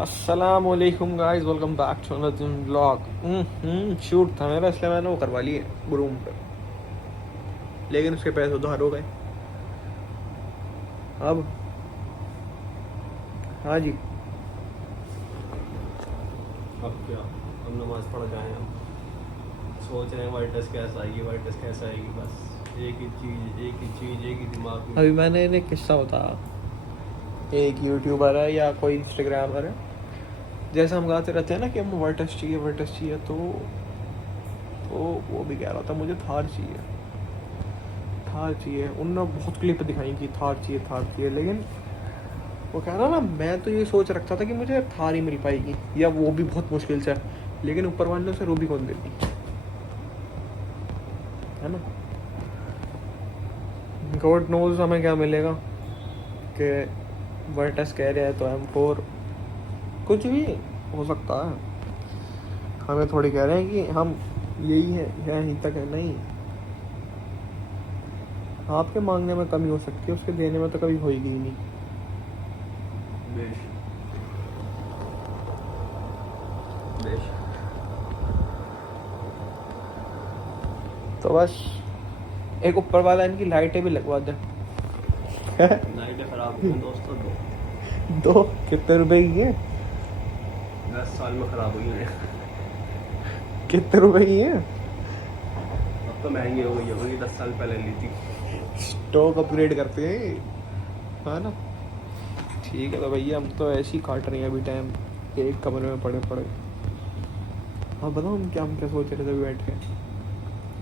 अस्सलामुअलैकुम guys, welcome back to another vlog. Shoot था मेरा, इसलिए मैंने वो करवा लिए रूम पे, लेकिन उसके पैसे उधार हो गए। अब हाँ जी, अब क्या, हम नमाज पढ़ जाएँ। हम सोच रहे हैं वाइट टेस्ट कैसा आएगी, वाइट टेस्ट कैसा आएगी। बस एक ही दिमाग में। अभी मैंने इन्हें किस्सा बताया। एक यूट्यूबर है या कोई इंस्टाग्रामर है, जैसे हम गाते रहते हैं ना कि हम वर्ड टेस्ट चाहिए, वर्ड टेस्ट चाहिए, तो वो भी कह रहा था मुझे थार चाहिए, थार चाहिए। उनने बहुत क्लिप दिखाई कि थार चाहिए, थार चाहिए, लेकिन वो कह रहा ना, मैं तो ये सोच रखता था कि मुझे थार ही मिल पाएगी, या वो भी बहुत मुश्किल से, लेकिन ऊपर वाले ने उसे रूबी कौन दे दी, है ना। गॉड नोज हमें क्या मिलेगा कि वर्टस कह रहे हैं तो M4 कुछ भी हो सकता है। हमें थोड़ी कह रहे हैं कि हम यही है, यहीं तक है। नहीं, आपके मांगने में कमी हो सकती है, उसके देने में तो कभी होगी ही नहीं। बेश बेश तो बस एक ऊपर वाला इनकी लाइटें भी लगवा दे। लाइटें खराब हो गई दोस्तों। दो कितने रुपए की है? 10 साल में खराब हुई हैं। कितने रुपए की है? अब तो महंगी हो गई होगी, 10 साल पहले ली थी। स्टॉक अपग्रेड करते हैं, है ना। ठीक है, तो भैया हम तो ऐसे ही काट रहे हैं अभी टाइम, एक कमरे में पड़े पड़े। हाँ बताओ, हम क्या सोच रहे थे अभी बैठ के।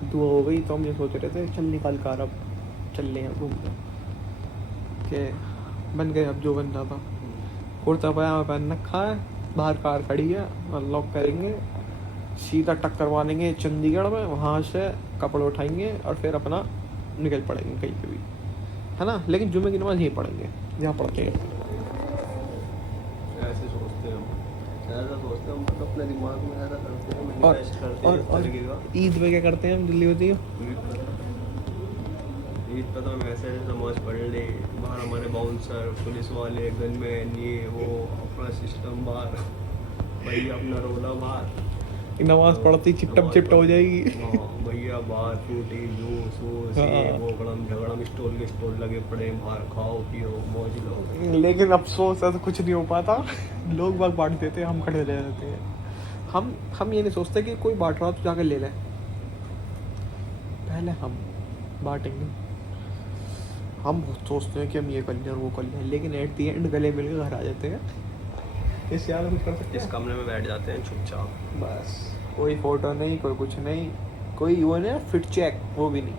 दुआ हो गई तो हम ये सोच रहे थे चल निकाल कार, अब चल रहे हैं घूमने के। बन गए अब जो बनना था। कुर्ता पजामा पहन रखा है, बाहर कार खड़ी है, अनलॉक करेंगे, सीधा टक्कर मारेंगे चंडीगढ़ में, वहाँ से कपड़े उठाएंगे और फिर अपना निकल पड़ेंगे कहीं पे भी, है ना। लेकिन जुम्मे की नमाज यहीं पढ़ेंगे जहाँ पढ़ते हैं। ऐसे सोचते हैं हम, ऐसा सोचते हैं हम, तो अपने दिमाग में ऐसा करते हैं, और मैनिफेस्ट करते और हैं इस और तरीके का। ईद पे क्या करते हैं हम, जल्दी होती है। ईद पर तो हम ऐसे नमाज पढ़ ले, बाहर हमारे बाउंसर, पुलिस वाले, गनमैन, ये वो, अपना सिस्टम बाहर, भैया अपना रोला बाहर। नमाज पढ़ती चिपटम चिपट हो जाएगी। हाँ, भैया बाहर फ्रूटी जूस वूस, ये हाँ। वो, गड़म झगड़म, स्टॉल के स्टॉल लगे पड़े, बाहर खाओ पियो मौज लो। लेकिन अफसोस है तो कुछ नहीं हो पाता। लोग बाग बांट देते हैं, हम खड़े रह जाते हैं। हम ये नहीं सोचते कि कोई बांट रहा तो जाकर ले लें, पहले हम बांटेंगे। हम बहुत सोचते हैं कि हम ये कर लें और वो कर लें, लेकिन एट दी एंड गले मिल के घर आ जाते हैं। इससे ज़्यादा कुछ कर सकते इस हैं? कमरे में बैठ जाते हैं चुपचाप। बस कोई फोटो नहीं, कोई कुछ नहीं, कोई वो नहीं, फिट चेक वो भी नहीं।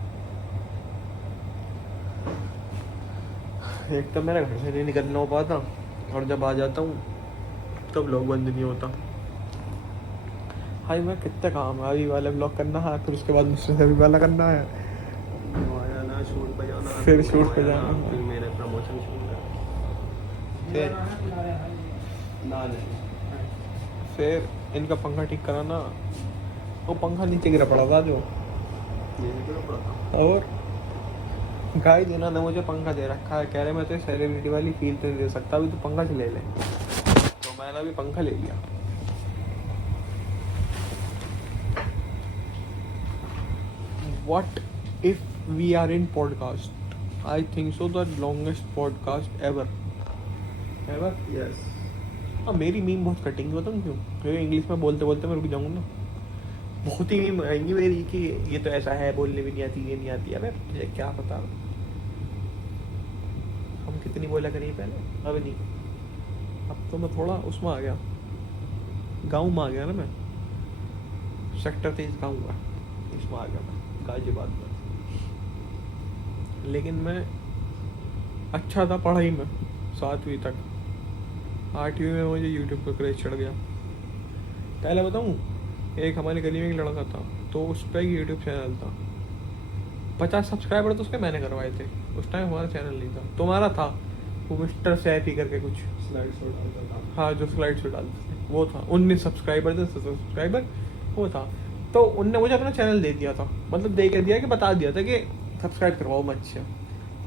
एक तो मेरा घर से नहीं निकलना हो पाता, और जब आ जाता हूँ तब लोग बंद नहीं होता। हाई मैं कितने काम है, अभी वाला ब्लॉग करना है, फिर उसके बाद मुझसे अभी वाला करना है, जाना, शूट पे जाना, फिर शूट पे जाना, फिर मेरे प्रमोशन शूट है। फिर ना नहीं, फिर इनका पंखा ठीक कराना। वो पंखा नीचे गिरा पड़ा था जो, ये नहीं करना पड़ता। और गाइस इन्होंने मुझे पंखा दे रखा है, कह रहे मैं तो सेलिब्रिटी वाली फील तो नहीं दे सकता, अभी तो पंखा से ले ले। तो मैंने अभी पंखा ले लिया। What if we are in podcast? I think so, the longest podcast ever. Ever? Yes, हाँ, मेरी मीम बहुत कटेंगी, बताऊँ क्यों? क्योंकि इंग्लिश में बोलते बोलते मैं रुक जाऊँगा ना। बहुत ही मीम आएंगी मेरी कि ये तो ऐसा है, बोलने भी नहीं आती, ये नहीं आती। अरे मुझे क्या पता, हम कितनी बोला करिए पहले, अब नहीं। अब तो मैं थोड़ा उसमें आ गया, गाँव में आ गया ना मैं, सेक्टर 23 गाँव का, इसमें आ गया मैं, गाजियाबाद में। लेकिन मैं अच्छा था पढ़ाई में 7वीं तक। 8वीं में मुझे यूट्यूब पर क्रेज चढ़ गया। पहले बताऊँ, एक हमारी गली में एक लड़का था, तो उस पर एक यूट्यूब चैनल था, 50 सब्सक्राइबर तो उसके मैंने करवाए थे। उस टाइम हमारा चैनल नहीं था, तुम्हारा था वो मिस्टर सैफी करके कुछ। स्लाइड शो डालता था। हाँ, जो स्लाइड शो डालते थे वो था। 19 सब्सक्राइबर थे, सब्सक्राइबर वो था। तो उनने मुझे अपना चैनल दे दिया था, मतलब दे के दिया कि बता दिया था कि सब्सक्राइब करवाओ मत से।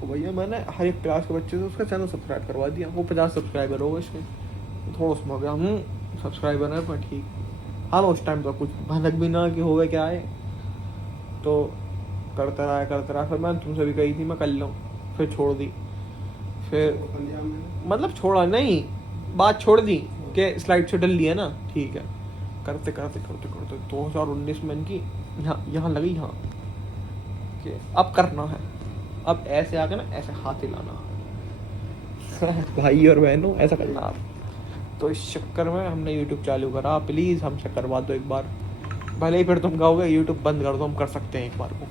तो भैया मैंने हर एक क्लास के बच्चे से उसका चैनल सब्सक्राइब करवा दिया। वो 50 सब्सक्राइबर हो गए उसके। थोड़ा उसमें हो गया सब्सक्राइबर है पर ठीक। हाँ उस टाइम तो कुछ भनक भी ना कि होगा क्या है, तो करता रहा। फिर मैंने तुमसे भी कही थी मैं कर लूँ, फिर छोड़ दी। फिर पंजाब में मतलब छोड़ा नहीं, बात छोड़ दी कि स्लाइड से डल लिया ना, ठीक है। करते 2019 में इनकी यहाँ लगी, हाँ कि अब करना है, अब ऐसे आके ना ऐसे हाथ हिलाना है भाई और बहनों ऐसा करना आप। तो इस चक्कर में हमने यूट्यूब चालू करा। प्लीज़ हमसे करवा दो एक बार, भले ही फिर तुम कहोगे यूट्यूब बंद कर दो, हम कर सकते हैं एक बार को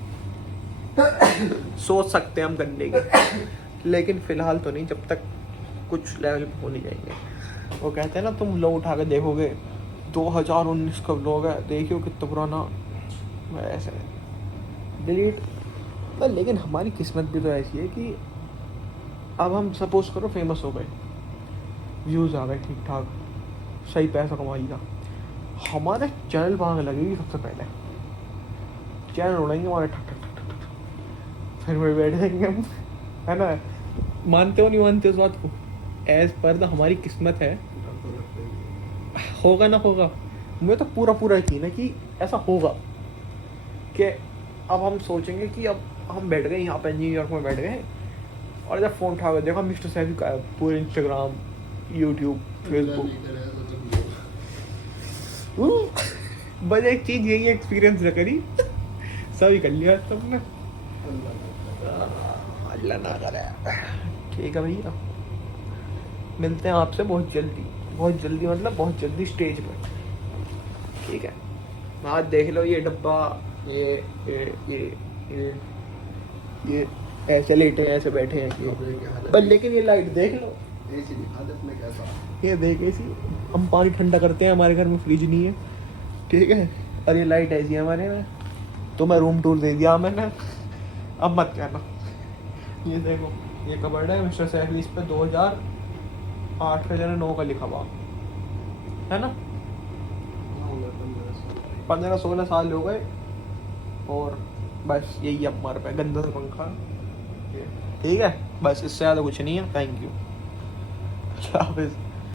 सोच सकते हैं हम करने की, लेकिन फिलहाल तो नहीं, जब तक कुछ लेवल पे हो नहीं जाएंगे। वो कहते हैं ना तुम लोग उठा के देखोगे 2019 का व्लॉग है, देखियो कितना पुराना, ऐसे डिलीट। लेकिन हमारी किस्मत भी तो ऐसी है कि अब हम सपोज करो फेमस हो गए, व्यूज़ आ गए ठीक ठाक, सही पैसा कमा लिया, हमारे चैनल पर आग लगेगी सबसे पहले, चैनल उड़ेंगे हमारे ठक ठक ठक ठक ठक। फिर वही बैठ जाएंगे हम, है ना। मानते हो नहीं मानते उस बात को, एज पर द हमारी किस्मत है, डर तो लगता ही है। होगा ना होगा। मुझे तो पूरा यकीन है कि ऐसा होगा, कि अब हम सोचेंगे कि अब हम बैठ गए यहाँ पे न्यूयॉर्क में बैठ गए, और जब फ़ोन उठा के देखा मिस्टर सैफी का है, पूरे इंस्टाग्राम, यूट्यूब, फेसबुक। बस एक चीज़ यही एक्सपीरियंस न करी सभी कर लिया तुमने, अल्लाह ना करे। ठीक है भैया, मिलते हैं आपसे बहुत जल्दी मतलब बहुत जल्दी स्टेज पर, ठीक है। आज देख लो ये डब्बा, ये ऐसे लेटे हैं, ऐसे बैठे हैं, पर लेकिन ये लाइट देख लो, आदत में कैसा ये देख ऐसी, हम पानी ठंडा करते हैं, हमारे घर में फ्रिज नहीं है, ठीक है, और ये लाइट ऐसी है हमारे में। तो मैं रूम टूर दे दिया मैंने, अब मत कहना। ये देखो ये कबर्ड है मिस्टर सैफी, इस पे 2008 का जरा 9 का लिखा हुआ है ना, 15-16 साल हो गए, और बस यही अब हमारे पे गंदा सा पंखा, ठीक है, बस इससे ज़्यादा कुछ नहीं है। थैंक यू, अच्छा हाफिज़।